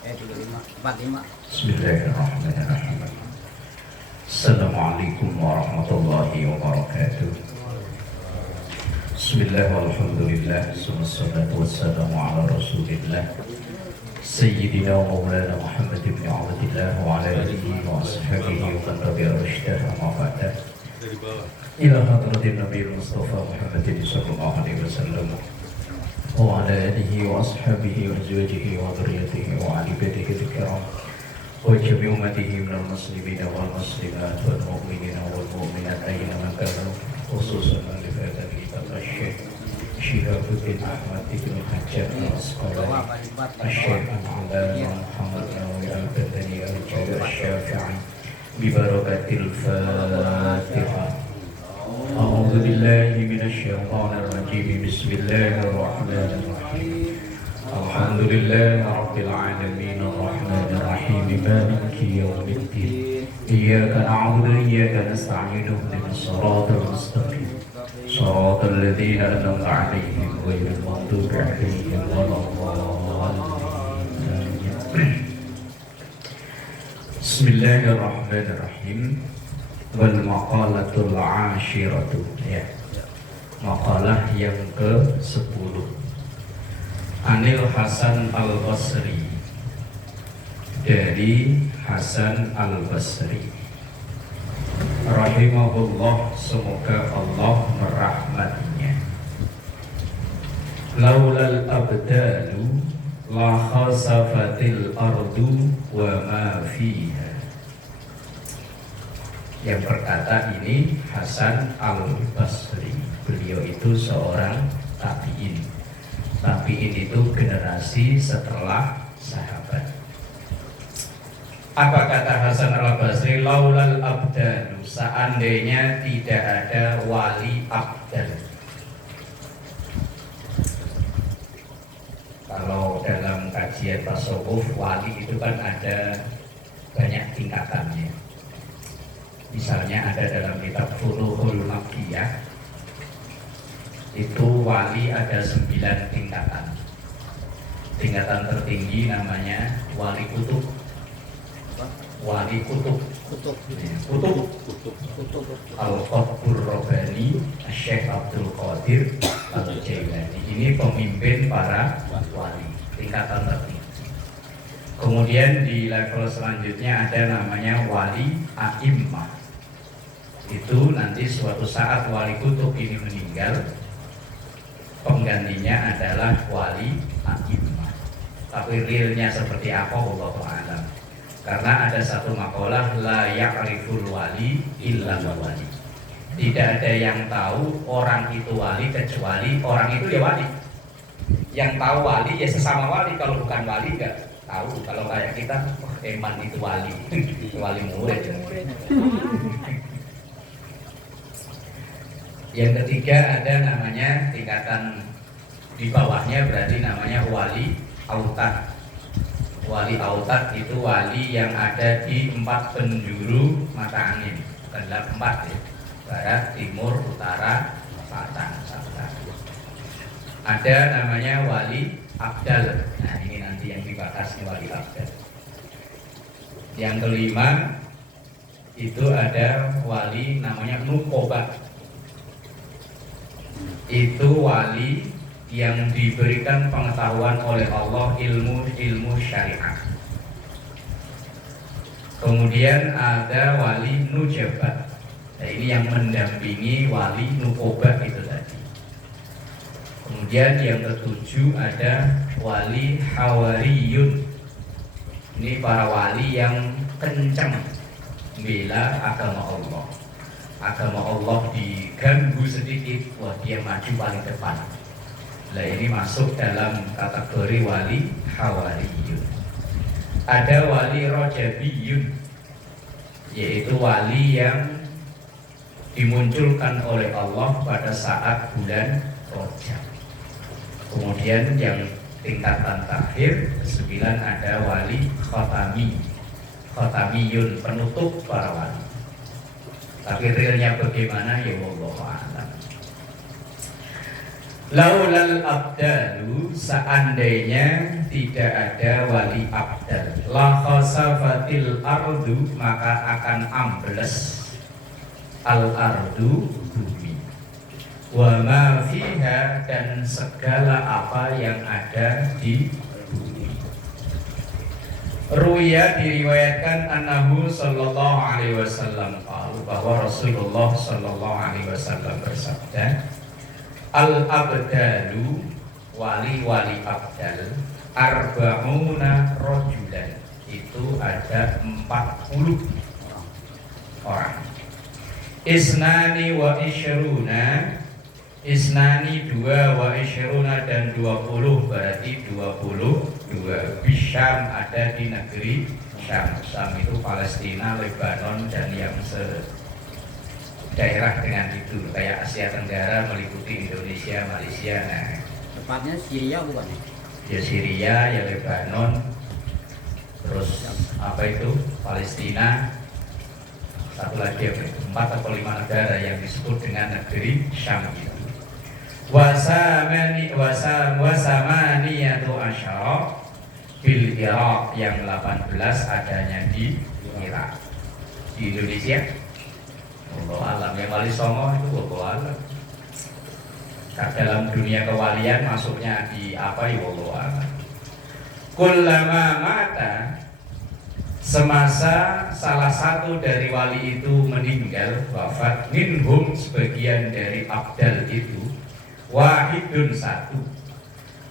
45. Bismillahirrahmanirrahim. Assalamualaikum warahmatullahi wabarakatuh. Bismillah walhamdulillah, wassalatu wassalamu ala rasulillah Sayyidina wa maulana Muhammad ibn Abdillah wa ala alihi wa ashabihi wa man tabi'a rushdah amma ba'da. Ila hadratin Nabi Mustafa Muhammadin sallallahu alaihi wasallam wa ala alihi wa ashabihi wa azwajihi wa dhurriyyatihi wa ali baitihi al-kiram wa jami' ummatihi minal muslimina wal muslimat wal mu'minina wal mu'minat ayyama kanu, khususan li fadli al-Syekh Syihabuddin Ahmad ibn Hajar al-Asqalani, Syekh Al-Allamah Muhammad Nawawi al-Badani al-Jari al-Syafi'i bi barakatil Fatihah. أعوذ بالله من الشيطان الرجيم بسم الله الرحمن الرحيم الحمد لله رب العالمين الرحمن الرحيم مالك يوم الدين إياك نعبد وإياك نستعين اهدنا الصراط المستقيم صراط الذين أنعمت عليهم غير المغضوب عليهم ولا الضالين. بسم الله الرحمن الرحيم. Wal maqalatul ashiratu, ya. Maqalah yang ke-10. Anil Hasan Al-Basri, dari Hasan Al-Basri rahimahullah, semoga Allah merahmatinya. Laulal abdalu la khasafatil ardu wa ma fiha. Yang berkata ini Hasan Al-Basri. Beliau itu seorang tabi'in. Tabi'in itu generasi setelah sahabat. Apa kata Hasan Al-Basri? Laulal abdalu, seandainya tidak ada wali abdal. Kalau dalam kajian tasawuf, wali itu kan ada banyak tingkatannya. Misalnya ada dalam kitab Furuhul Makkiyah, itu wali ada 9 tingkatan. Tingkatan tertinggi namanya wali kutub. Wali kutub. Kutub. Al-Qutbur Rabbani, Syekh Abdul Qadir Al-Jailani. Ini pemimpin para wali, tingkatan tertinggi. Kemudian di level selanjutnya ada namanya wali a'immah. Itu nanti suatu saat wali kutub ini meninggal, penggantinya adalah wali a'immah. Tapi realnya seperti apa Allah a'lam. Karena ada satu makalah, la ya'riful wali illa wali. Tidak ada yang tahu orang itu wali kecuali orang itu ya wali. Yang tahu wali ya sesama wali, kalau bukan wali enggak tahu. Kalau kayak kita, eman itu wali, wali murid. Yang ketiga ada namanya tingkatan di bawahnya, berarti namanya wali autad. Wali autad itu wali yang ada di 4 penjuru mata angin, bukan 4 ya. Barat, timur, utara, selatan, selatan. Ada namanya wali abdal. Nah ini nanti yang dibahas wali abdal. Yang kelima itu ada wali namanya nuqobah. Itu wali yang diberikan pengetahuan oleh Allah ilmu syariat. Kemudian ada wali nujabat. Nah, ini yang mendampingi wali nuqobah itu tadi. Kemudian yang ketujuh ada wali hawariyun. Ini para wali yang kencang bela agama Allah. Agama Allah diganggu sedikit, wah dia maju paling depan. Nah ini masuk dalam kategori wali hawariyun. Ada wali rojabiyun, yaitu wali yang dimunculkan oleh Allah pada saat bulan Rajab. Kemudian yang tingkatan terakhir 9 ada wali khatamiyun, penutup para wali. Tapi realnya bagaimana ya wallahu a'lam. Laulal abdalu, seandainya tidak ada wali abdal. La khasafatil ardu, maka akan ambles al ardu, bumi. Wa ma fiha, dan segala apa yang ada di bumi. Ruya diriwayatkan annahu sallallahu alaihi wasallam bahwa Rasulullah sallallahu alaihi wasallam bersabda, al abdalu, wali-wali abdal, arba'una rojulan, itu ada 40 orang. Isnani wa isyruna, isnani 2 wa isyruna, dan 20, berarti 22. Bisyam, ada di negeri Syam. Syam itu Palestina, Lebanon, dan yang daerah dengan itu, kayak Asia Tenggara meliputi Indonesia, Malaysia. Nah, tepatnya Syria bukan? Ya Syria, ya Lebanon, terus apa itu Palestina, satu lagi apa itu, 4 atau 5 negara yang disebut dengan negeri Syam itu. Wasamaniyatu asyara bil Irak, yang 18 adanya di Irak. Di Indonesia Allah alam, yang wali songo itu Allah alam. Dalam dunia kewalian masuknya di apa ya Allah alam. Kullama mata, semasa salah satu dari wali itu meninggal, wafat, minhum, sebagian dari abdal itu, wahidun, satu,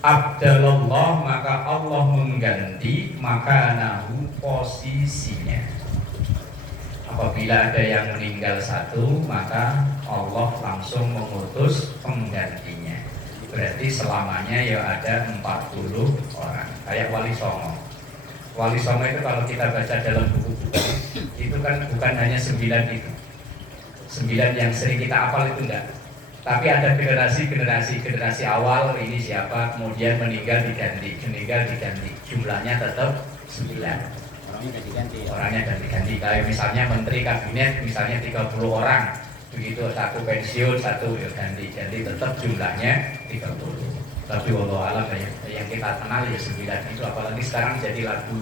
abdalallah, maka Allah mengganti makanahu, posisinya. Apabila ada yang meninggal satu, maka Allah langsung mengutus penggantinya. Berarti selamanya ya ada 40 orang. Kayak Wali Songo. Wali Songo itu kalau kita baca dalam buku-buku, itu kan bukan hanya 9 itu. 9 yang sering kita hafal itu enggak. Tapi ada generasi awal, ini siapa, kemudian meninggal diganti, jumlahnya tetap 9. Orangnya ganti. Kayak misalnya menteri kabinet, misalnya 30 orang, begitu satu pensiun, satu ya ganti, tetap jumlahnya 30. Tapi wallahu alam yang kita kenal ya 9 itu, apalagi sekarang jadi lagu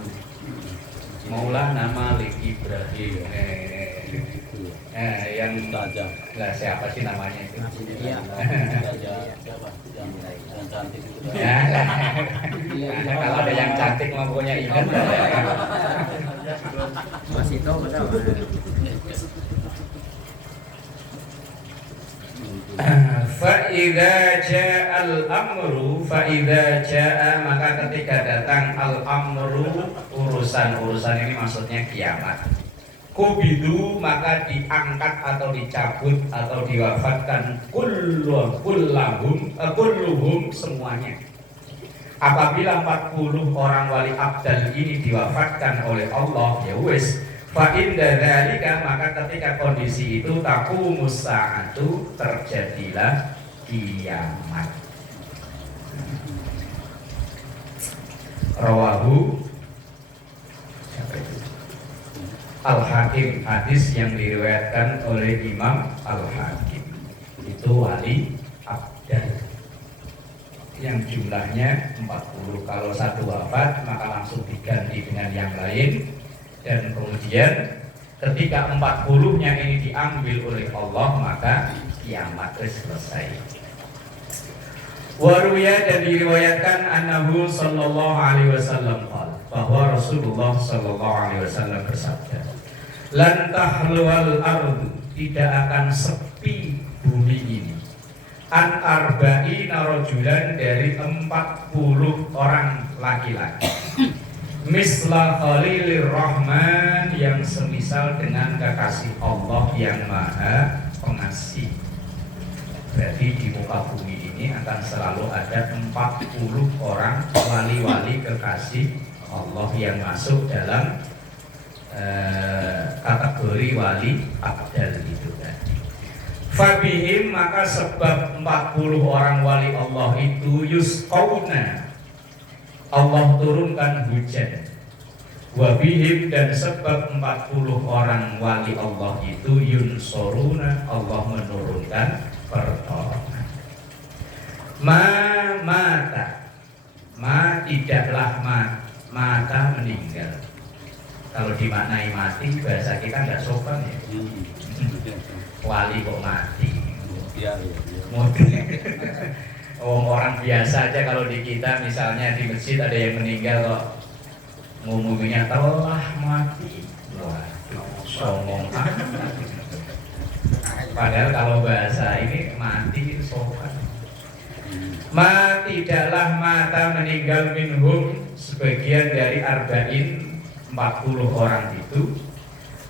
Maulana Malik Ibrahim. Yang lah siapa sih namanya itu? Iya. Yang cantik itu. Kalau ada yang cantik mempunyai iman. Masih tahu betul. Fa'idha ja'al amru, fa'idha ja'a, maka ketika datang al-amru, urusan ini maksudnya kiamat. Kubidu, maka diangkat atau dicabut atau diwafatkan kulluhum, semuanya. Apabila 40 orang wali abdal ini diwafatkan oleh Allah, ya wis, fa inda dzalika, maka ketika kondisi itu taqumus sa'atu, terjadilah kiamat. Rawahu Al-Hakim, hadis yang diriwayatkan oleh Imam Al-Hakim. Itu wali abdal yang jumlahnya 40. Kalau satu wafat maka langsung diganti dengan yang lain, dan kemudian ketika 40-nya ini diambil oleh Allah, maka kiamat selesai. Waruya, dan diriwayatkan annahu sallallahu alaihi wasallam bahwa Rasulullah sallallahu alaihi wasallam bersabda, lan tahluwal ardu, tidak akan sepi bumi ini, an arba'ina rajulan, dari 40 orang laki-laki, misla khalilir rahman, yang semisal dengan kekasih Allah yang maha pengasih. Berarti di muka bumi ini akan selalu ada 40 orang wali-wali kekasih Allah yang masuk dalam kategori wali abdal itu tadi. Fabihim, maka sebab 40 orang wali Allah itu, yusqauna, Allah turunkan hujan. Wabihim, dan sebab 40 orang wali Allah itu, yunsoruna, Allah menurunkan pertolongan. Mata, tidaklah mata meninggal. Kalau dimaknai mati, bahasa kita nggak sopan ya. Wali kok mati. Orang biasa aja kalau di kita misalnya di masjid ada yang meninggal kok ngomongnya telah mati. Wah, songong. Padahal kalau bahasa ini mati sopan. Tidaklah mata meninggal minhum sebagian dari arba'in 40 orang itu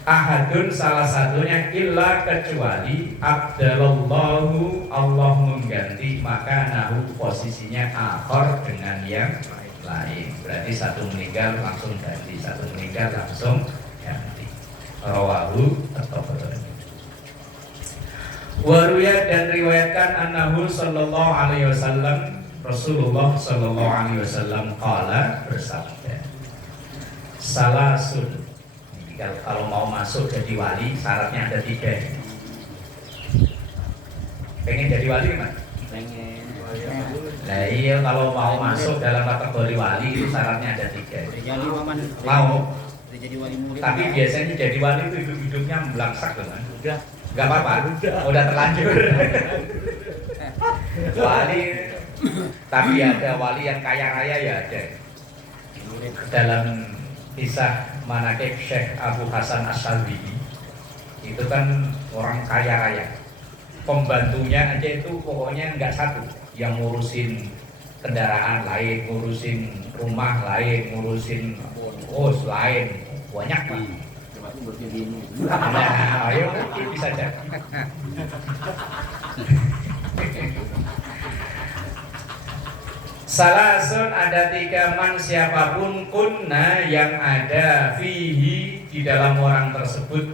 ahadun salah satunya illa kecuali abdalallahu Allah mengganti maka nahu posisinya akhor dengan yang lain. Berarti satu meninggal langsung ganti, satu meninggal langsung ganti. Rawahu at-Tabarani. Waruya dan riwayatkan annahu sallallahu alaihi wasallam Rasulullah sallallahu alaihi wasallam qala bersabda salasun. Kalau mau masuk jadi wali syaratnya ada 3. Pengen jadi wali kan? Pengen. Nah iya kalau mau masuk dalam kategori wali itu syaratnya ada 3. Jadi waman. Mau. Jadi wali murid. Tapi biasanya jadi wali itu hidupnya belangsak kan? Udah. Gak apa-apa. Udah terlanjur. Wali. Tapi ada wali yang kaya raya ya ada. Dalam kisah manaqib Syekh Abu Hasan Asy'adili itu kan orang kaya raya. Pembantunya aja itu pokoknya nggak satu, yang ngurusin kendaraan lain, ngurusin rumah lain, ngurusin bos lain, banyak Pak. Nah, ayo bisa aja. Salasun ada 3 man siapapun kunna yang ada fihi di dalam orang tersebut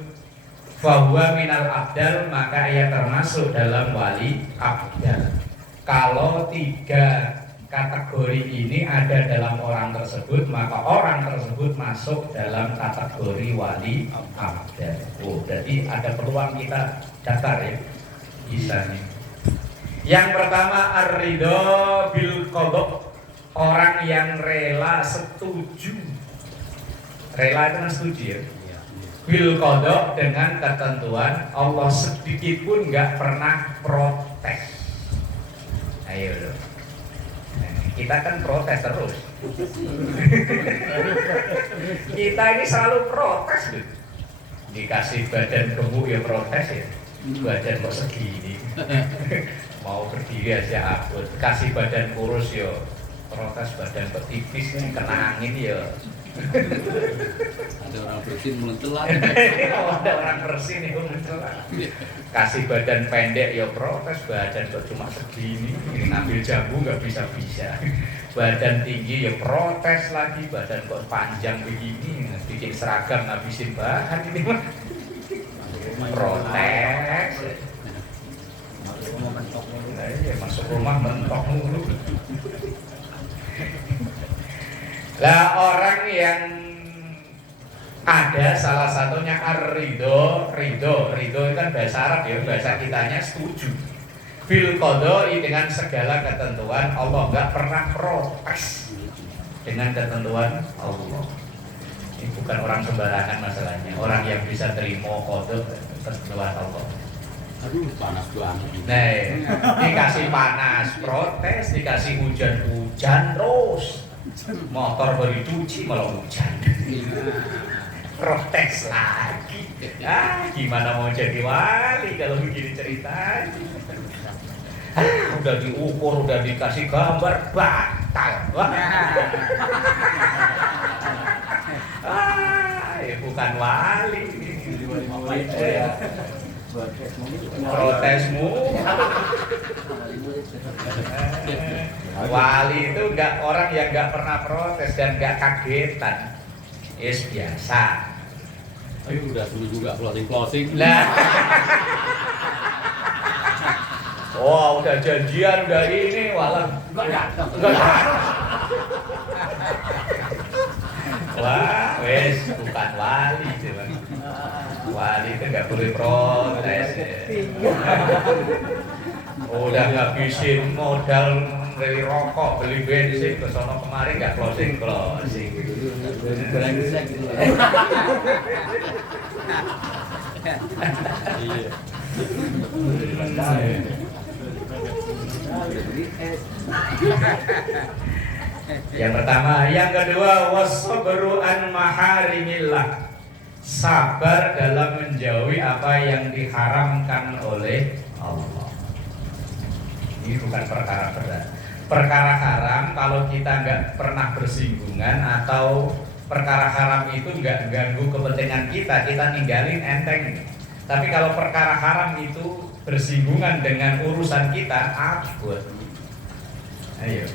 fahuwa minal abdal maka ia termasuk dalam wali abdal. Kalau 3 kategori ini ada dalam orang tersebut maka orang tersebut masuk dalam kategori wali abdal. Oh, jadi ada peluang kita daftar ya. Bisa nih. Yang pertama ar-ridho bil qadha, orang yang rela setuju. Rela itu kan setuju ya. Bil qadha dengan ketentuan Allah, sedikit pun nggak pernah protes. Ayo dong. Kita kan protes terus. Kita ini selalu protes loh. Dikasih badan gemuk ya protes ya. Badan kok segini. Mau berdiri aja abot, kasih badan kurus yo protes, badan kok tipis nih kena angin yo. Ada orang bersin melentelah. Ada orang bersin nih melentelah. Kasih badan pendek yo protes, badan kok cuma segini, ini ngambil jambu nggak bisa. Badan tinggi yo protes lagi, badan kok panjang begini, bikin seragam ngabisin bahan ini mah. Protes. Ya, masuk rumah mentok mulu. Lah orang yang ada salah satunya ar-ridho itu kan bahasa Arab ya, bahasa kitanya setuju. Bil qadha dengan segala ketentuan Allah, nggak pernah protes dengan ketentuan Allah. Ini bukan orang sembarangan masalahnya, orang yang bisa terima qadha ketentuan Allah. Aduh, panas banget. Nah, dikasih panas protes, dikasih hujan terus. Motor baru dicuci malah hujan. Protes lagi. Gimana mau jadi wali kalau begini ceritanya? Udah diukur, udah dikasih gambar, batal. Ya bukan wali. Protesmu. Wali itu enggak orang yang enggak pernah protes dan enggak kagetan. Yes, biasa. Ayo udah dulu juga closing. Lah. Oh, udah janjian, udah ini, walah enggak datang. Wah, wes bukan wali cuman. Wali itu nggak boleh protes. Udah ngabisin modal beli rokok, beli bensin ke sono kemari nggak closing. Barang rusak gitu lah. Iya. Yang pertama, yang kedua wasabru an maharimillah. Sabar dalam menjauhi apa yang diharamkan oleh Allah. Ini bukan perkara berat. Perkara haram kalau kita nggak pernah bersinggungan atau perkara haram itu nggak ganggu kepentingan kita ninggalin enteng. Tapi kalau perkara haram itu bersinggungan dengan urusan kita, abot. Ayo,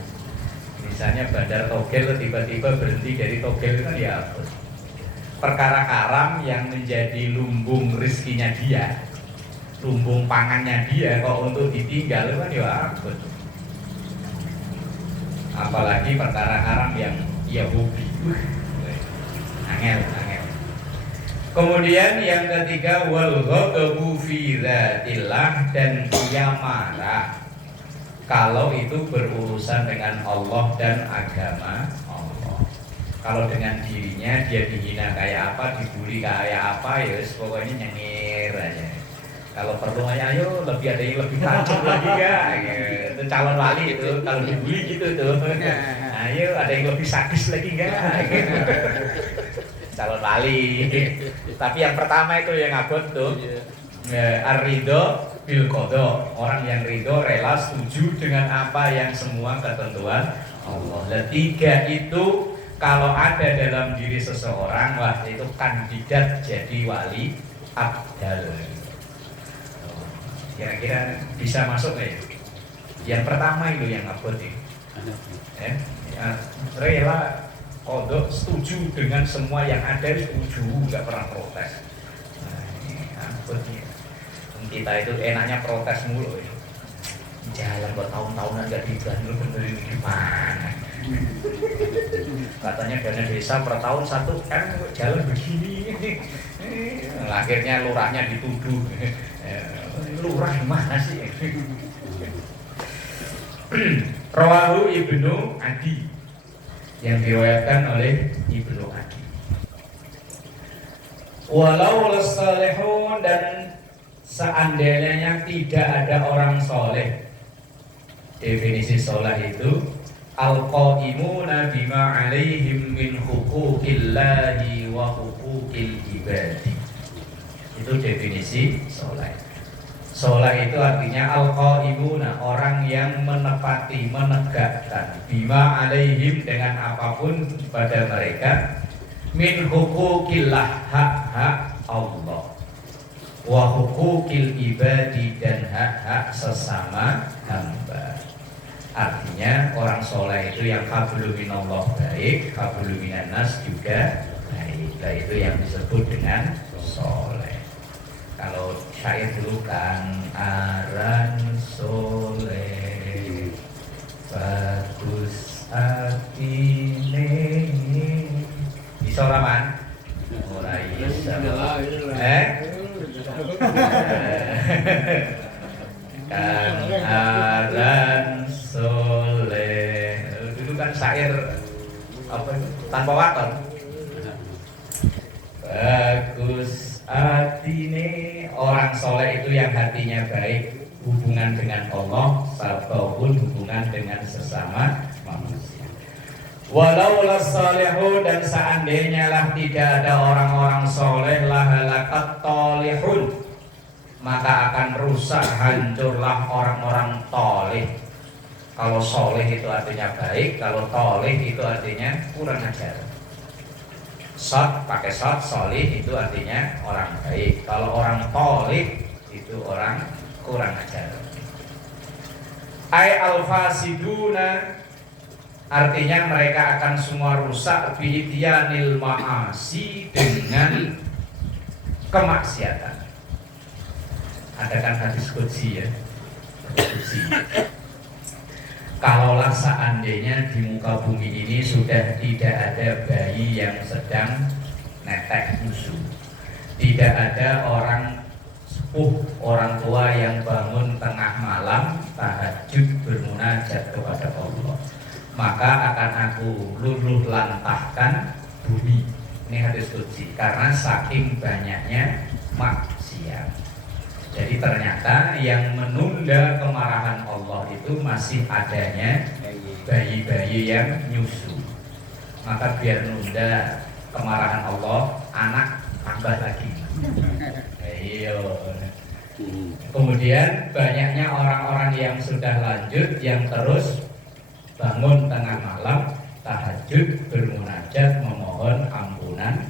misalnya bandar togel tiba-tiba berhenti dari togel kan ya abot. Perkara haram yang menjadi lumbung rizkinya dia, lumbung pangannya dia, kok untuk ditinggal kan ya abot. Apalagi perkara haram yang ya hobi, angel. Kemudian yang ketiga wal ghadabu fi dzatillah, dan dia marah kalau itu berurusan dengan Allah dan agama Allah. Kalau dengan dirinya dia dihina kayak apa, dibully kayak apa, ya pokoknya nyengir aja. Kalau perlu ayo lebih ada yang lebih tajam lagi ya. Itu calon wali itu kalau dibully gitu tuh. Ayo ada yang lebih sadis lagi enggak? Calon wali. Tapi yang pertama itu yang abot tuh ar-ridho bil qada. Orang yang ridho rela setuju dengan apa yang semua ketentuan Allah. Dan tiga itu kalau ada dalam diri seseorang, wah itu kandidat jadi wali abdal. Kira-kira bisa masuk nggak ya? Yang pertama itu yang abot ya. Rela kodok, setuju dengan semua yang ada, setuju, nggak pernah protes. Nah, ini ampun ya. Kita itu enaknya protes mulu ya. Jalan buat tahun-tahunan nggak dibantu, benerin gimana? Katanya dana desa per tahun 1 M jalan begini. Akhirnya lurahnya dituduh. Lurah gimana sih? Rawahu Ibnu Adi, yang diriwayatkan oleh Ibnu Adi. Walau salihun, dan seandainya tidak ada orang soleh. Definisi soleh itu al-qaimuna bima alaihim min huquqillahi wa huquqil ibadi. Itu definisi soleh. Soleh itu artinya al-qaimuna, orang yang menepati, menegakkan bima alaihim, dengan apapun pada mereka, min huquqillah, hak-hak Allah, wa huquqil ibadi, dan hak-hak sesama hamba. Artinya orang soleh itu yang hablum minallah baik, hablum minannas juga baik. Nah, itu yang disebut dengan soleh. Kalau syair dulu kan aran soleh bagus atine bisa raman ora iso kan aran soleh dulu kan syair apa itu tanpa waton. Bagus atine, orang soleh itu yang hatinya baik, hubungan dengan Allah ataupun hubungan dengan sesama manusia. Walau lasalihun, dan seandainya lah tidak ada orang-orang soleh, lahalakat tolihun, maka akan rusak, hancurlah orang-orang tolih. Kalau soleh itu artinya baik, kalau tolih itu artinya kurang ajar. Sot pakai sot, solih itu artinya orang baik. Kalau orang tolih itu orang kurang ajar. Ai al-fasiduna, artinya mereka akan semua rusak bi'ityanil ma'asi, dengan kemaksiatan. Ada kan hadis qudsi ya. Qudsi. Kalaulah seandainya di muka bumi ini sudah tidak ada bayi yang sedang netek susu, tidak ada orang sepuh, orang tua yang bangun tengah malam tahajud bermunajat kepada Allah, maka akan aku luluh lantahkan bumi. Ini hadis qudsi, karena saking banyaknya maksiat. Jadi ternyata yang menunda kemarahan Allah itu masih adanya bayi-bayi yang nyusu. Maka biar nunda kemarahan Allah, anak tambah lagi. Ayo. Kemudian banyaknya orang-orang yang sudah lanjut yang terus bangun tengah malam tahajud bermunajat memohon ampunan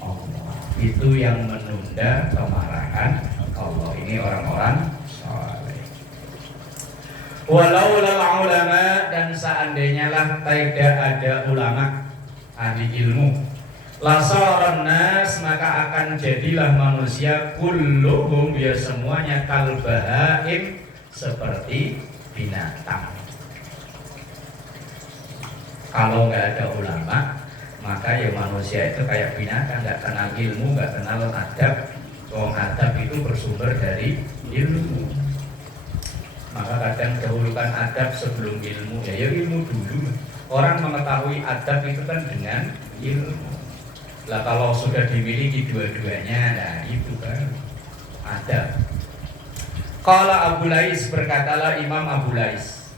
Allah. Itu yang menunda kemarahan Allah. Ini orang-orang saleh. Walau lal ulama, dan seandainya lah tidak ada ulama ahli ilmu, lasaran nas, maka akan jadilah manusia kulluhum, ya semuanya, kalbahaim, seperti binatang. Kalau nggak ada ulama, maka ya manusia itu kayak binatang, nggak kenal ilmu, nggak kenal adab. Wong adab itu bersumber dari ilmu. Maka kadang dahulukan adab sebelum ilmu. Ya ilmu dulu. Orang mengetahui adab itu kan dengan ilmu. Lah kalau sudah dimiliki dua-duanya, nah itu kan adab. Qala Abu Lais, berkatalah Imam Abu Lais,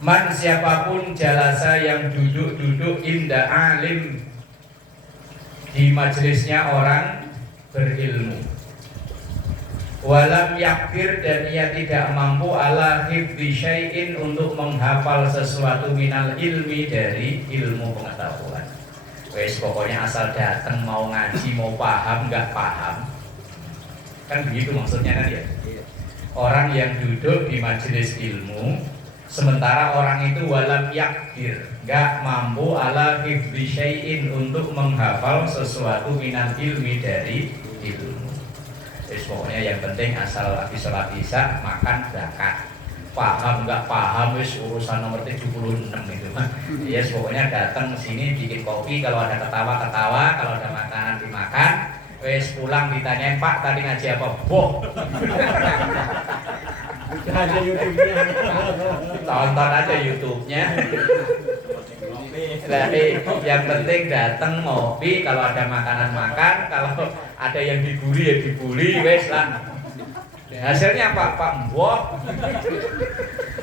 man, siapapun jalasa yang duduk-duduk inda alim, di majelisnya orang berilmu, walam yakdir, dan ia tidak mampu ala hifdzi syai'in, untuk menghafal sesuatu minal ilmi, dari ilmu pengetahuan. Wes pokoknya asal datang mau ngaji, mau paham nggak paham, kan begitu maksudnya kan ya. Orang yang duduk di majelis ilmu, sementara orang itu walam yakdir, gak mampu ala hifdzi syai'in, untuk menghafal sesuatu minal ilmi, dari ilmu. Jadi pokoknya yang penting asal lagi sholat isya, makan, zakat. Paham gak paham, wis urusan nomor 76 itu. Ya pokoknya datang sini bikin kopi, kalau ada ketawa-ketawa, kalau ada makanan dimakan. Wes pulang ditanyain, Pak tadi ngaji apa? Boh. Ada YouTube-nya. Tonton aja YouTube-nya. Yang penting datang ngopi, kalau ada makanan makan, kalau ada yang dibully ya dibully, wes lah. Hasilnya apa? Pak Mbok.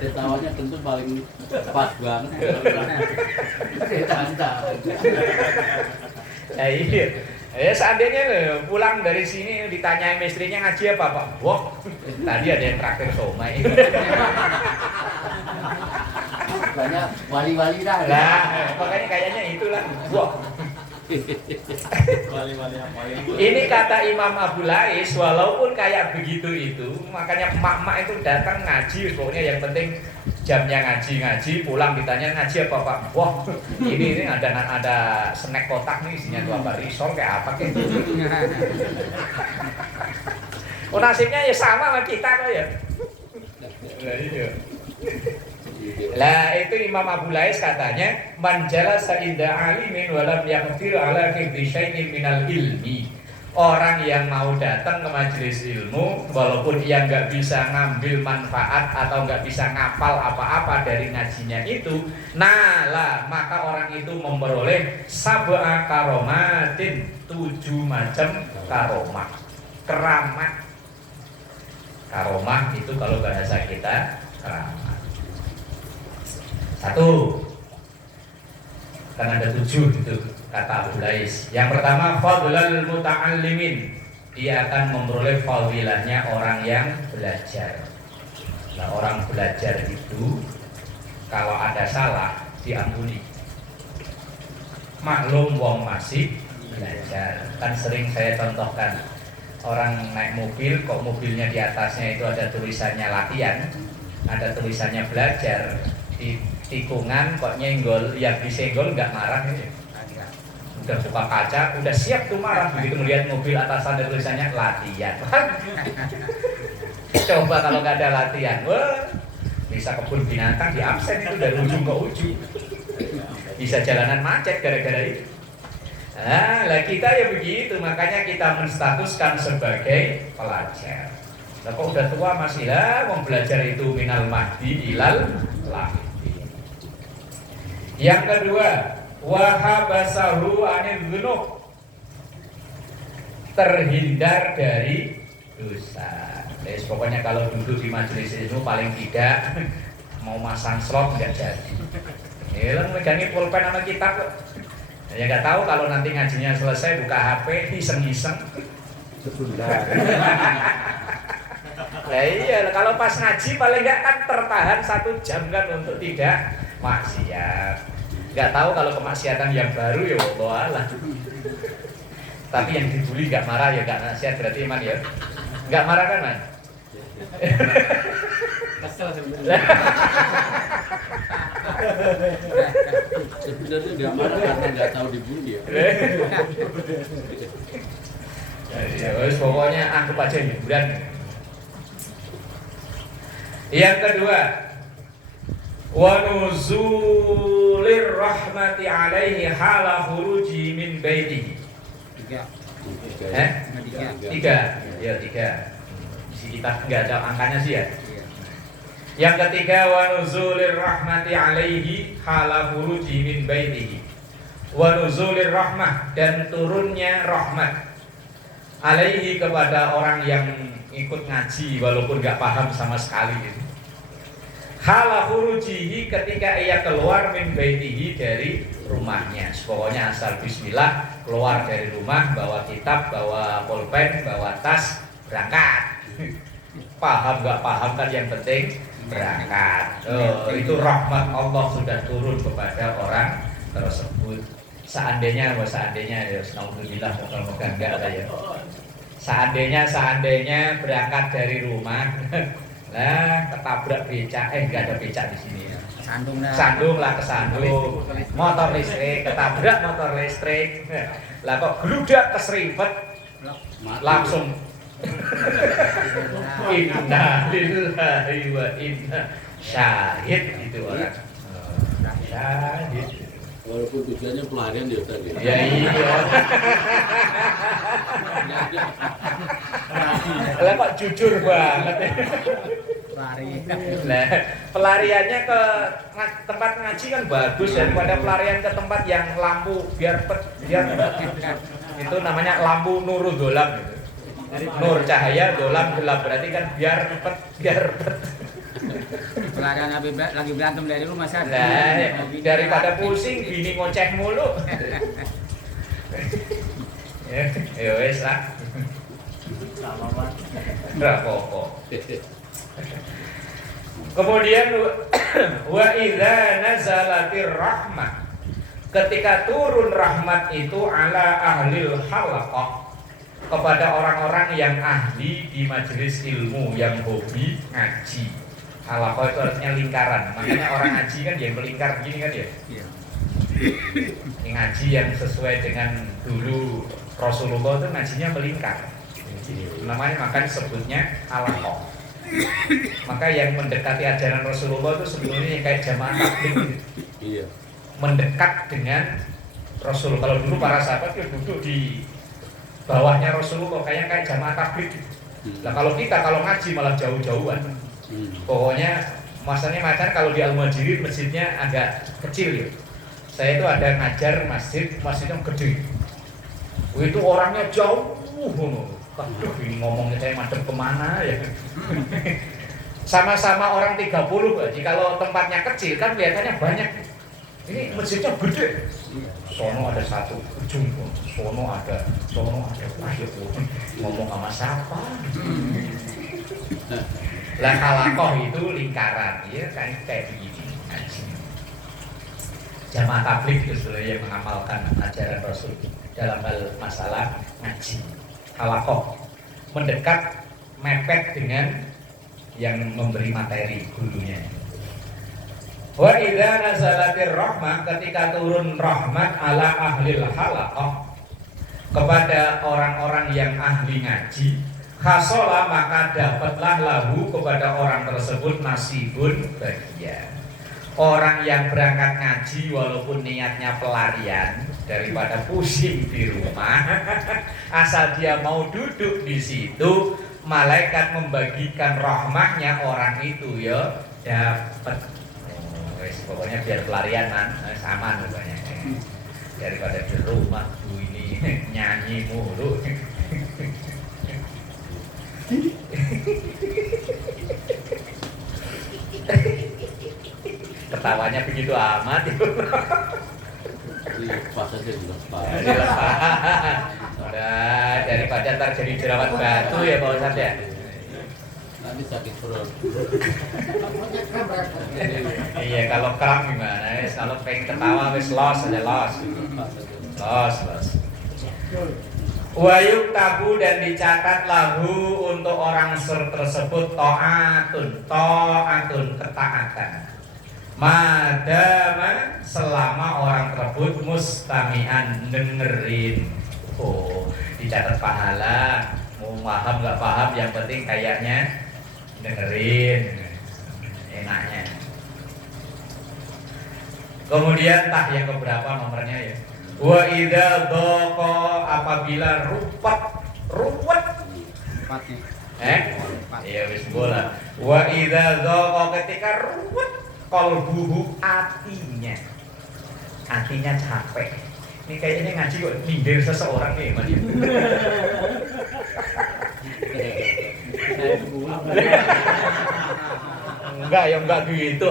Ketawanya tentu paling pas banget. Canda. Iya. Ya seandainya pulang dari sini ditanyain istrinya ngaji apa Pak? Wah, tadi ada yang traktir somai. Banyak wali-wali dah. Lah, makanya kayaknya itulah. Wah. Wali-wali apa ya? Ini kata Imam Abu Lais, walaupun kayak begitu itu, makanya emak-emak itu datang ngaji, pokoknya yang penting jamnya ngaji, pulang ditanya ngaji apa Pak? Wah, ini ada snack kotak nih, isinya tuh apa, risol kayak apa kayak. Oh nasibnya ya sama sama kita kok ya. Lah iya. Lah itu Imam Abu Lais katanya, man jalasa inda alimin walam yaqdir ala hifdzi syai'in minal ilmi. Orang yang mau datang ke majelis ilmu, walaupun ia nggak bisa ngambil manfaat atau nggak bisa ngapal apa-apa dari ngajinya itu, lah maka orang itu memperoleh sab'a karomatin, 7 macam karomah. Keramat. Karomah itu kalau bahasa kita keramat. 1, kan ada 7 itu kata Abu Lais. Yang pertama, fadlul muta'allimin, dia akan memperoleh fadilahnya orang yang belajar. Nah, orang belajar itu kalau ada salah diampuni. Maklum wong masih belajar. Kan sering saya contohkan, orang naik mobil, kok mobilnya di atasnya itu ada tulisannya latihan, ada tulisannya belajar. Di tikungan kok nyenggol, yang disenggol nggak marah ini. Udah buka kaca, udah siap tuh marah, begitu melihat mobil atasan ada tulisannya latihan. Coba kalau nggak ada latihan, wah, bisa kebun binatang di absen itu dari ujung ke ujung. Bisa jalanan macet gara-gara itu. Lah kita ya begitu, makanya kita menstatuskan sebagai pelajar. Lah kok udah tua masih lah mau belajar itu minal mahdi ilal lahdi. Yang kedua, wahabasahu anil dzunub, terhindar dari dosa. Jadi pokoknya kalau duduk di majelis ilmu paling tidak mau masang slot nggak jadi. Ya lah megangi pulpen sama kitab. Ya nggak tahu kalau nanti ngajinya selesai buka HP iseng-iseng. Sebentar. Nah iya, kalau pas ngaji paling nggak kan tertahan 1 jam kan untuk tidak maksiat. Nggak tahu kalau kemaksiatan yang baru ya Allah Allah. Tapi yang dibully nggak marah ya nggak nasihat berarti iman ya. Nggak marah kan man? Kesel sebenarnya. Sebenarnya nggak marah karena nggak tahu dibully ya. Ya, pokoknya anggap aja hiburan. Yang kedua, wa nuzulir rahmati alaihi hala khuruji min baitihi. 3. Ya 3. Di kitab enggak ada angkanya sih ya. Yang ketiga, wa nuzulir rahmati alaihi hala khuruji min baitihi. Wa nuzulir rahmah, dan turunnya rahmat alaihi kepada orang yang ikut ngaji walaupun nggak paham sama sekali gitu. Hala khurujihi, ketika ia keluar min baitihi, dari rumahnya. Pokoknya asal bismillah keluar dari rumah, bawa kitab, bawa pulpen, bawa tas, berangkat. Paham nggak paham kan yang penting berangkat. Itu rahmat Allah sudah turun kepada orang tersebut. Seandainya ya alhamdulillah, moga-moga enggak lah ya. Seandainya berangkat dari rumah, lah ketabrak becak, enggak ada becak di sini ya. Sandung lah kesandung. Motor listrik ketabrak motor listrik. Lah kok gludak keserimpet, langsung inna lillahi wa inna syahid itu orang. Syahid. Walaupun tujuannya pelarian ya Ustaz. Ya iya. Lah kok jujur banget. Lah pelariannya ke tempat ngaji kan bagus, daripada pelarian ke tempat yang lampu biar itu namanya lampu nuru dolam gitu. Nur cahaya, dolam gelap, berarti kan biar pet. Pelarian lagi berantem dari rumah sana. Nah, daripada pusing bini ngoceh mulu. Ya wes lah. Rapopo. Kemudian wa idza nazalatir rahmah, ketika turun rahmat itu ala ahlil halaqah, kepada orang-orang yang ahli di majelis ilmu, yang hobi ngaji. Halaqah itu artinya lingkaran. Makanya orang ngaji kan yang melingkar begini kan ya. Ngaji yang sesuai dengan dulu Rasulullah itu ngajinya melingkar. Namanya makanya sebutnya halaqah. Maka yang mendekati ajaran Rasulullah itu sebetulnya kayak jamaah tabligh. Iya. Mendekat dengan Rasul. Kalau dulu para sahabat itu duduk di bawahnya Rasulullah, kayak jamaah tabligh. Nah kalau kita kalau ngaji malah jauh-jauhan. Pokoknya masanya macam kalau di Al-Muhajirin masjidnya agak kecil ya. Saya itu ada ngajar masjidnya gede. Itu orangnya jauh. Aduh ini ngomongnya saya madep kemana ya. Sama-sama orang 30 Pak. Kalau tempatnya kecil kan kelihatannya banyak. Ini masjidnya gede. Sono ada satu ujung, sono ada. Ngomong sama siapa? Lah halaqah itu lingkaran, ya kayak begini ngaji. Jamaah tabligh itu sebenarnya yang mengamalkan ajaran Rasul dalam hal masalah ngaji. Halaqah mendekat, mepet dengan yang memberi materi gurunya. Wa idza nazalatir rahmah, ketika turun rahmat ala ahlil halaqah, kepada orang-orang yang ahli ngaji, khasola maka dapatlah lahu kepada orang tersebut nasibun bagian. Orang yang berangkat ngaji walaupun niatnya pelarian daripada pusing di rumah, asal dia mau duduk di situ malaikat membagikan rahmahnya orang itu ya dapat. Pokoknya biar pelarian aman pokoknya. Daripada di rumah ini nyanyi mulu. Ketawanya begitu amat. Pas aja dilepas. Udah daripada ntar jadi jerawat batu ya Pak Ustadz ya. Nanti sakit perut. Iya kalau kram gimana? Kalau pengen ketawa wis los aja los. Los. Wayuk tabu dan dicatat lahu untuk orang tersebut to'atun ketaatan. Madama selama orang tersebut mustami'an dengerin. Oh, dicatat pahala. Mau paham nggak paham, yang penting kayaknya dengerin, enaknya. Kemudian yang keberapa nomornya ya? Wa idza dhaqa apabila ruwet. Iya wis bola. Wa idza dhaqa ketika ruwet qalbuhu hatinya capek. Ini kayaknya ngaji kok nyindir seseorang nih Mas. Enggak gitu.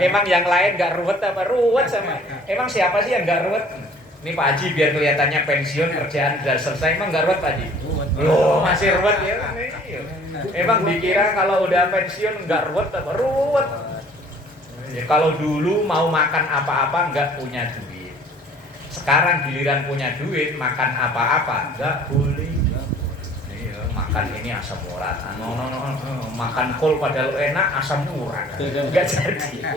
Emang yang lain enggak ruwet apa ruwet sama? Emang siapa sih yang enggak ruwet? Ini Pak Haji biar kelihatannya pensiun, kerjaan sudah selesai, emang enggak ruwet Pak Haji? Oh, masih ruwet ya. Emang dikira kalau udah pensiun enggak ruwet apa? Ruwet. Ya, kalau dulu mau makan apa-apa enggak punya duit. Sekarang giliran punya duit, makan apa-apa enggak boleh. Makan ini asam urat, makan kol padahal enak asam urat, nggak jadi.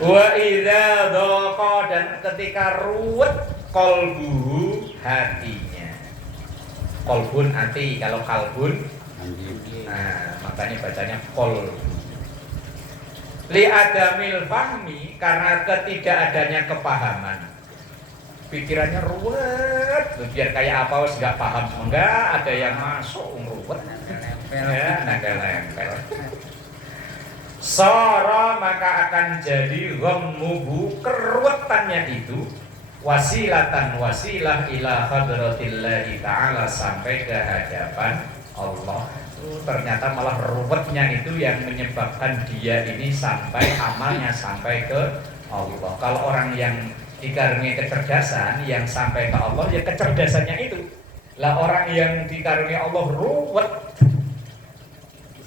Wa idza dhaqa dan ketika ruwet qalbuhu hatinya. Qalbun hati, kalau kalbun, nah makanya bacanya qalbu. Li adamil fahmi karena ketidakadanya kepahaman. Pikirannya ruwet, biar kayak apa wis enggak paham, enggak ada yang masuk ruwet. Ya, nempel. Sara maka akan jadi ghammuhu keruwetannya itu wasilah ila hadratillahi ta'ala sampai ke hadapan Allah. Ternyata malah ruwetnya itu yang menyebabkan dia ini sampai amalnya sampai ke Allah. Kalau orang yang dikaruniai kecerdasan yang sampai ke Allah ya kecerdasannya itu lah. Orang yang dikaruniai Allah ruwet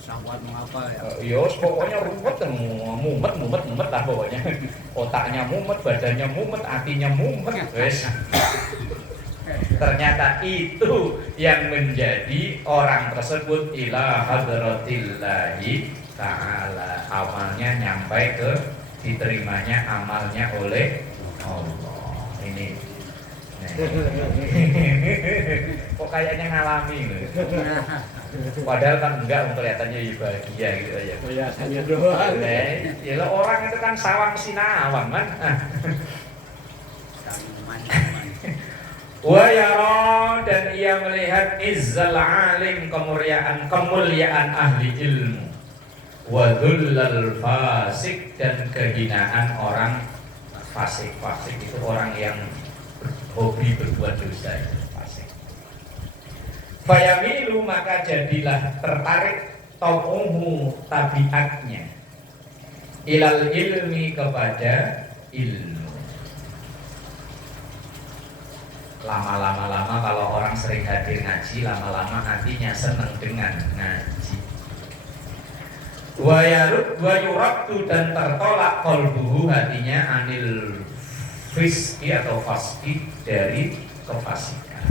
Sawat mengapa ya? Yos pokoknya ruwet mumet lah pokoknya. Otaknya mumet, badannya mumet, hatinya mumet. Wes. Ternyata itu yang menjadi orang tersebut ila hadratillahi ta'ala. Amalnya nyampai ke diterimanya amalnya oleh Allah. Ini kok kayaknya ngalami loh. Padahal kan enggak, kelihatannya bahagia gitu aja. Kelihatannya doang. Ya lo orang itu kan sawang sinawang kan. Wa yara dan ia melihat izzal alim kemuliaan ahli ilmu. Wa dhullal fasik dan kehinaan orang fasik itu orang yang hobi berbuat dosa itu fasik. Fayamilu maka jadilah tertarik tauhu tabiatnya ilal ilmi kepada ilmu. Lama-lama kalau orang sering hadir ngaji, lama-lama hatinya senang dengan ngaji. Wa yuraddu dan tertolak qalbuhu hatinya anil fiski atau fasqi dari kefasikan.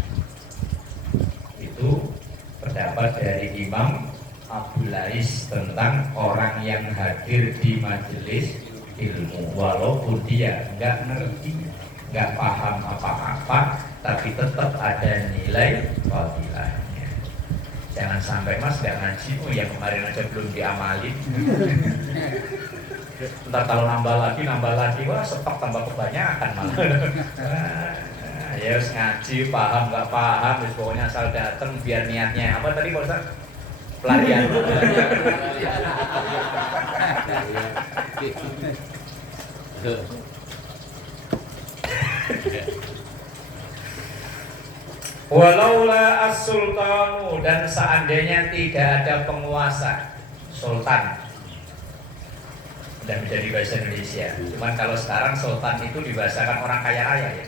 Itu pendapat dari Imam Abu Lais tentang orang yang hadir di majelis ilmu walaupun dia enggak ngerti, enggak paham apa-apa, tapi tetap ada nilai fadilahnya. Jangan sampai Mas gak ngaji, yang kemarin aja belum diamalin. Ntar kalau nambah lagi, wah stok tambah kebanyakan malah. Ya harus ngaji, paham nggak paham, wis pokoknya asal datang biar niatnya apa tadi Pak Ustaz? Pelarian. Walaula as-sultanu, dan seandainya tidak ada penguasa, sultan. Dan menjadi bahasa Indonesia. Cuman kalau sekarang sultan itu dibahasakan orang kaya raya ya.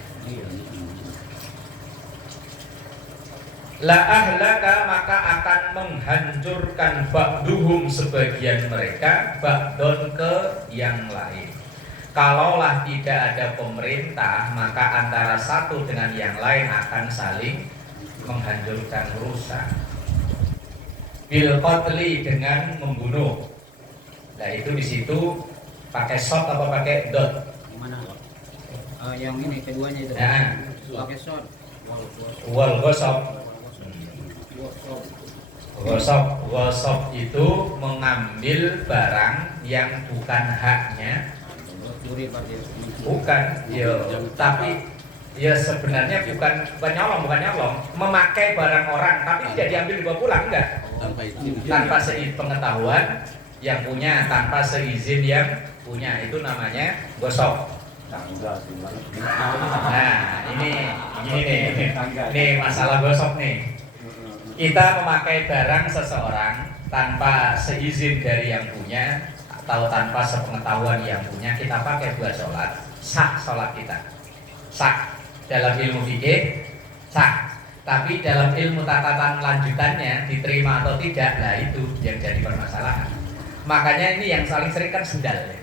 La ahlaka, maka akan menghancurkan ba'duhum sebagian mereka ba'don ke yang lain. Kalaulah tidak ada pemerintah, maka antara satu dengan yang lain akan saling menghancurkan, rusak. Bil qatli, dengan membunuh. Nah itu di situ pakai shot apa pakai dot? Yang mana? Yang ini keduanya itu. Nah, Pakai shot. wal gosok. Gosok itu mengambil barang yang bukan haknya. Curi berarti. Bukan, ya, tapi ya sebenarnya bukan nyolong, memakai barang orang, tapi tidak diambil dibawa pulang, enggak. Tanpa sepengetahuan yang punya, tanpa seizin yang punya, itu namanya gosok. Nah, ini masalah gosok nih. Kita memakai barang seseorang tanpa seizin dari yang punya atau tanpa sepengetahuan yang punya, kita pakai buat sholat, sah sholat kita, sah. Dalam ilmu fikih sah, tapi dalam ilmu tatanan lanjutannya diterima atau tidak, lah itu yang jadi permasalahan. Makanya ini yang saling sering kan sendal ya.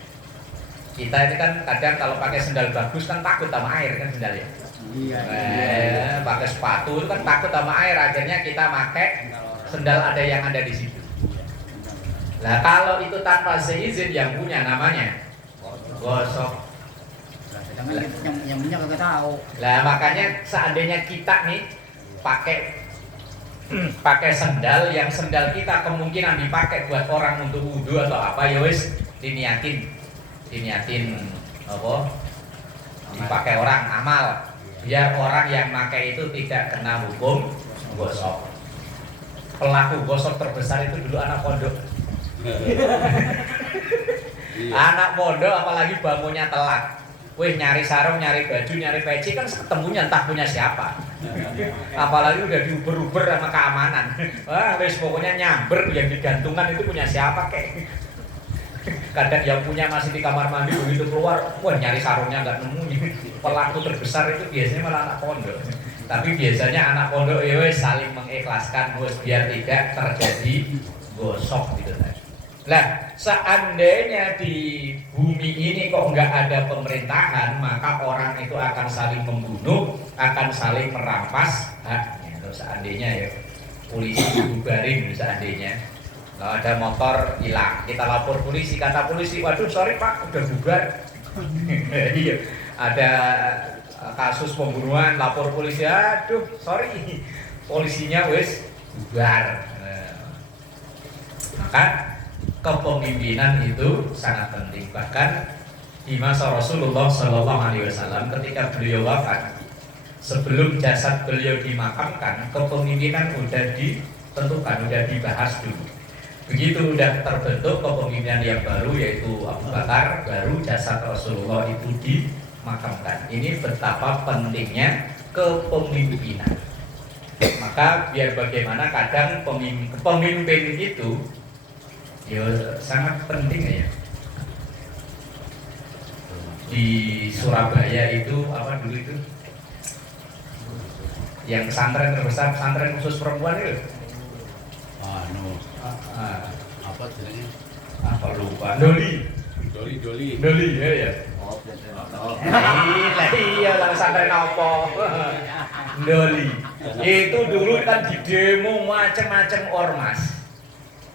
Kita ini kan kadang kalau pakai sendal bagus kan takut sama air kan sendal ya. Iya. Pakai sepatu itu kan takut sama air, akhirnya kita pakai sendal ada yang ada di situ. Nah kalau itu tanpa seizin yang punya, namanya gosok. Sedangkan yang punya kagak tahu. Lah makanya seandainya kita nih pakai sendal, yang sendal kita kemungkinan dipakai buat orang untuk wudhu atau apa, ya wis diniatin apa? Dipakai orang amal. Biar orang yang pakai itu tidak kena hukum gosok. Pelaku gosok terbesar itu dulu anak pondok. Anak pondok apalagi bangunnya telat. Wih, nyari sarung, nyari baju, nyari peci kan ketemunya entah punya siapa. Apalagi udah diuber-uber sama keamanan. Wah, wis pokoknya nyamber yang digantungan itu punya siapa kek. Kadang yang punya masih di kamar mandi, begitu keluar, wah nyari sarungnya nggak nemu. Pelaku terbesar itu biasanya malah anak pondok. Tapi biasanya anak pondok ya wes saling mengikhlaskan, wes biar tidak terjadi gosok gitu. Nah, seandainya di bumi ini kok nggak ada pemerintahan, maka orang itu akan saling membunuh, akan saling merampas haknya. Kalau seandainya ya polisi bubarin, seandainya kalau ada motor hilang, kita lapor polisi, kata polisi, waduh sorry pak, udah bubar. Iya, ada kasus pembunuhan, lapor polisi, aduh sorry, polisinya wes bubar. Maka kepemimpinan itu sangat penting. Bahkan di masa Rasulullah SAW ketika beliau wafat, sebelum jasad beliau dimakamkan, kepemimpinan sudah ditentukan, sudah dibahas dulu. Begitu sudah terbentuk kepemimpinan yang baru, yaitu Abu Bakar, baru jasad Rasulullah itu dimakamkan. Ini betapa pentingnya kepemimpinan. Maka biar bagaimana kadang pemimpin itu ya sangat penting ya. Di Surabaya itu apa dulu itu? Yang pesantren terbesar, pesantren khusus perempuan itu. Apa jenenge? Apa lupa? Doli ya ya. Iya lah pesantren apa? Doli. Itu dulu kan di demo macam-macam ormas.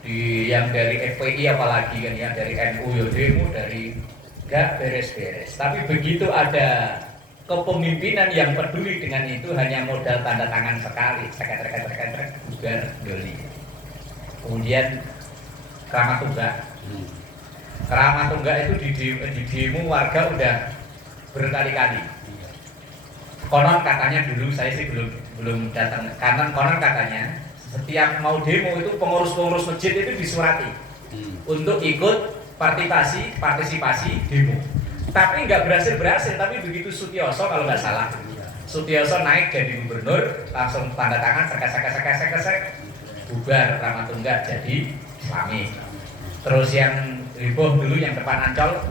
Yang dari FPI apalagi kan, yang dari NU ya demo, dari enggak beres-beres. Tapi begitu ada kepemimpinan yang peduli dengan itu, hanya modal tanda tangan sekali, trek bubar Doli. Kemudian Keramat Tunggak. Keramat Tunggak itu di demo warga udah berkali-kali. Konon katanya dulu saya sih belum datang. Karena konon katanya setiap mau demo itu pengurus-pengurus masjid itu disurati untuk ikut partisipasi demo. Tapi nggak berhasil. Tapi begitu Sutioso kalau nggak salah, Sutioso naik jadi gubernur, langsung tanda tangan, sek, bubar Ramatungga jadi Islami. Terus yang heboh dulu yang depan Ancol,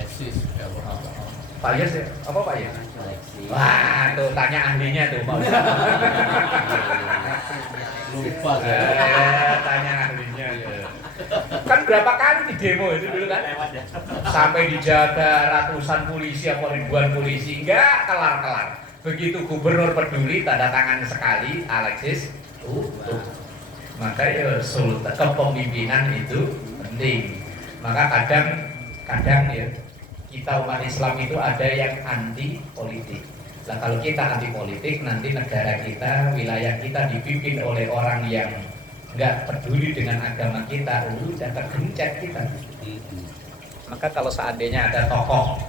eksis ya apa? Pak Yus, apa Pak Yus? Wah, tuh tanya ahlinya tuh Pak Yus. Lupa Tanya ahlinya ya. Kan berapa kali di demo itu dulu kan? Sampai dijaga ratusan polisi atau ribuan polisi, enggak kelar-kelar. Begitu gubernur peduli, tanda tangan sekali, Alexis, maka ya kepemimpinan itu penting. Maka kadang ya kita umat Islam itu ada yang anti politik. Nah kalau kita anti politik, nanti negara kita, wilayah kita dipimpin oleh orang yang nggak peduli dengan agama kita, udah tergencet kita. Maka kalau seandainya ada tokoh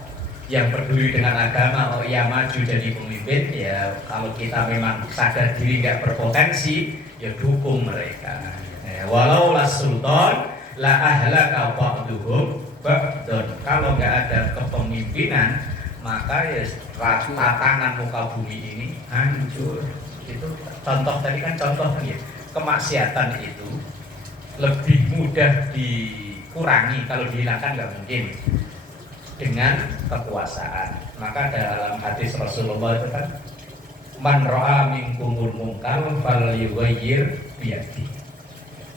yang peduli dengan agama, yang maju jadi pemimpin, ya kalau kita memang sadar diri nggak berpotensi, ya dukung mereka. Walau la sultan la ahlaka ba'duhum ba'dun. Kalau nggak ada kepemimpinan, maka ya tatanan muka bumi ini hancur. Itu contoh tadi kan contohnya ya. Kemaksiatan itu lebih mudah dikurangi, kalau dihilangkan nggak mungkin dengan kekuasaan. Maka dalam hadis Rasulullah itu kan, man ra'a minkumul munkar falyughayyir biyadihi.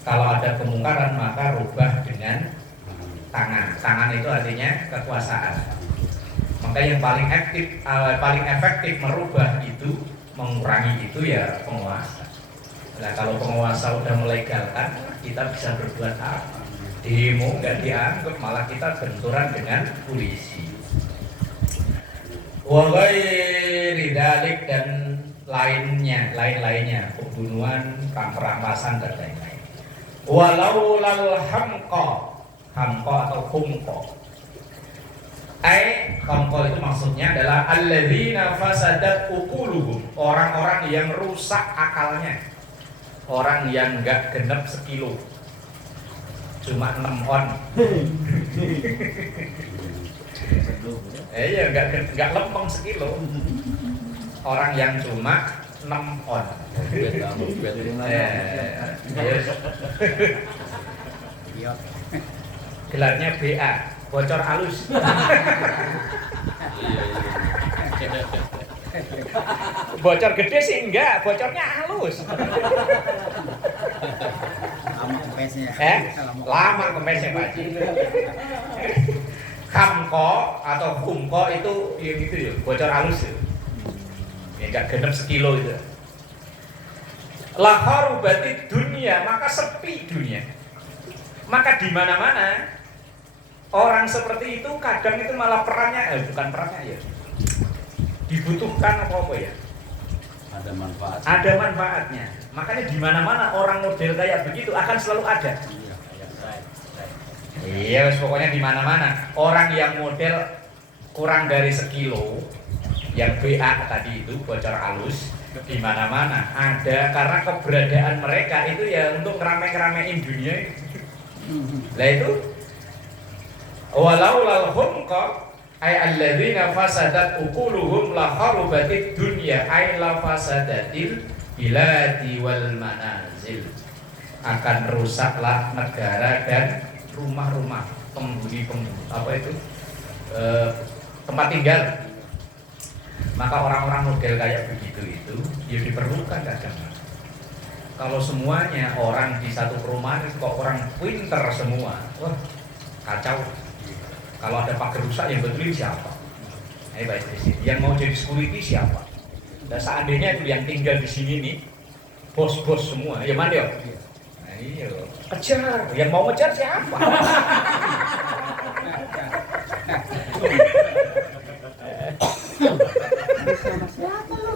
Kalau ada kemungkaran maka rubah dengan tangan. Tangan itu artinya kekuasaan. Maka yang paling efektif merubah itu, mengurangi itu ya penguasa. Nah kalau penguasa udah melegalkan, kita bisa berbuat apa? Demo nggak dianggap, malah kita benturan dengan polisi. Wa ghairi dzalik, dan lain-lainnya, pembunuhan, perampasan dan lain-lain. Walau lal hamqa atau humqa. Hamqa itu maksudnya adalah alladzina fasadat uquluhum, orang-orang yang rusak akalnya. Orang yang nggak genep sekilo, cuma 6 on. Iya, nggak lempeng sekilo. Orang yang cuma 6 on. Gelarnya BA, bocor halus. Bocor gede sih enggak, bocornya halus. Lama kempesnya. Lama kempesnya Pak Haji. Hamko atau humko itu yang gitu ya, bocor halus ya. Ya enggak genep sekilo itu. Laharu berarti dunia, maka sepi dunia. Maka di mana-mana orang seperti itu kadang itu malah perannya, bukan perannya ya. Dibutuhkan apa ya? Ada manfaatnya. Makanya di mana-mana orang model kayak begitu akan selalu ada. Iya, pokoknya di mana-mana orang yang model kurang dari sekilo, yang BA tadi itu bocor halus, di mana-mana ada, karena keberadaan mereka itu ya untuk ngerame-ngeramein dunia. Lah itu walau lal humqa ay alladzina fasadat uquluhum la kharubatid dunya ay la fasadatil biladi wal manazil, akan rusaklah negara dan rumah-rumah, penghuni apa itu tempat tinggal. Maka orang-orang model kayak begitu itu ya diperlukan kadang. Kalau semuanya orang di satu perumahan itu kok orang pinter semua, wah kacau. Kalau ada pagar rusak yang betulin siapa? Baik, yang mau jadi security siapa? Dan seandainya itu yang tinggal di sini nih bos-bos semua, ya mana ya? Nah, iya, kejar. Yang mau ngejar siapa?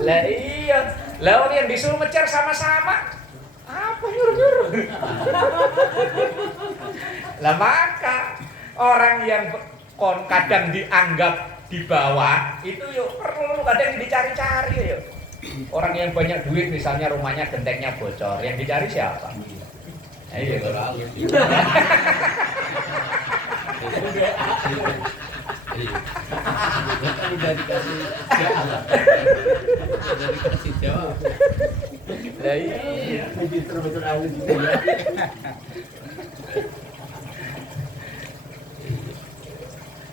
Lah iya, lah orang yang disuruh ngejar sama-sama, apa nyuruh-nyuruh? Lah maka orang yang kadang dianggap di bawah itu yuk perlu kadang dicari-cari yuk. Orang yang banyak duit misalnya rumahnya gentengnya bocor, yang dicari siapa? Iya Lalu. Kan udah dikasih jawab. Udah dikasih jawab. Lah iya. Betul-betul ahli juga ya.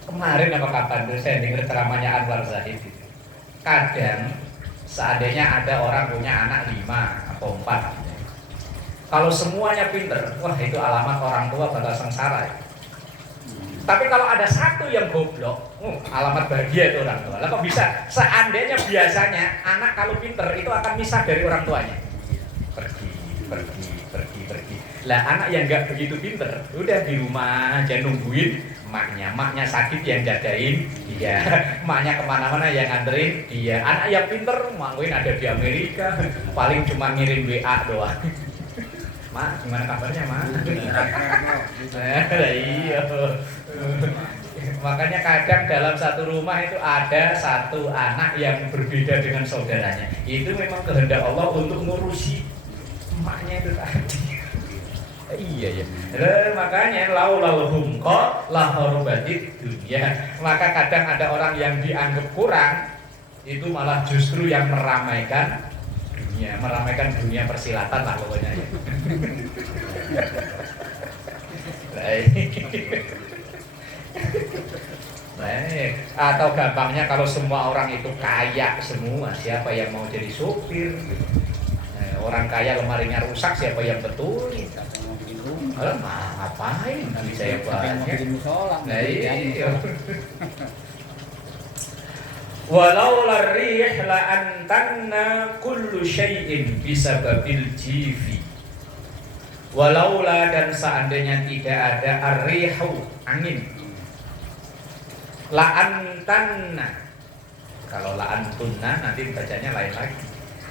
Kemarin apa kapan tuh saya dengar ceramahnya Anwar Zahid. Kadang seandainya ada orang punya anak 5 atau 4, kalau semuanya pinter, wah itu alamat orang tua bakal sengsara. Tapi kalau ada satu yang goblok, alamat bahagia itu orang tua. Lah kok bisa? Seandainya biasanya anak kalau pinter itu akan misah dari orang tuanya. Pergi. Lah anak yang nggak begitu pinter, udah di rumah aja nungguin maknya sakit yang jagain dia, maknya kemana-mana yang nganterin dia. Anak yang pinter, mungkin ada di Amerika, paling cuma ngirim WA doang. Mak, gimana kabarnya, Mak? Iya. Makanya kadang dalam satu rumah itu ada satu anak yang berbeda dengan saudaranya. Itu memang kehendak Allah untuk ngurusi emaknya itu tadi. Iya ya. Makanya laulahum qa laharubatid dunya. Maka kadang ada orang yang dianggap kurang, itu malah justru yang meramaikan dunia persilatan lah pokoknya. Baik. Atau gampangnya kalau semua orang itu kaya semua, siapa yang mau jadi supir? Orang kaya lemarinya rusak, siapa yang betulin? Ngapain nanti saya banyak? Nah iya. Walau larrih la antanna kullu syai'in bisababil jifi. Walaula dan seandainya tidak ada arrihu angin. La antanna. Kalau la antunna nanti bacanya lain lagi.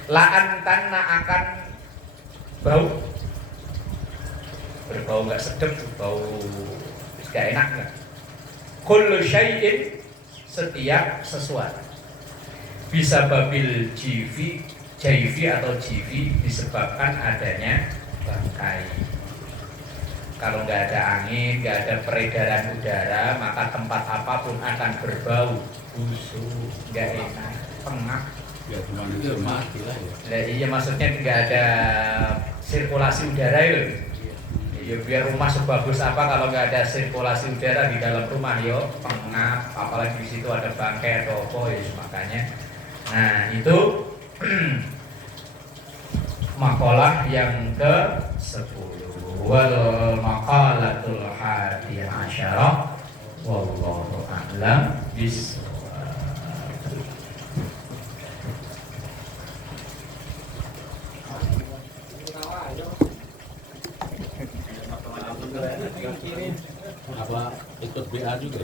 La antanna akan bau. Berbau enggak sedap, bau enggak enak enggak. Kullu syai'in setiap sesuatu. Bisa babil jaifi atau jifi disebabkan adanya bangkai. Kalau nggak ada angin, nggak ada peredaran udara, maka tempat apapun akan berbau, busuk, nggak enak, pengap. Ya cuma itu mati lah ya. Nah, iya maksudnya nggak ada sirkulasi udara itu. Ya biar rumah sebagus apa kalau nggak ada sirkulasi udara di dalam rumah yo pengap, apalagi di situ ada bangkai atau apa ya makanya. Nah itu makalah yang ke-10. Wal maqalatul hadiyah asyarah wallahu a'lam bis Apa ikut BA juga?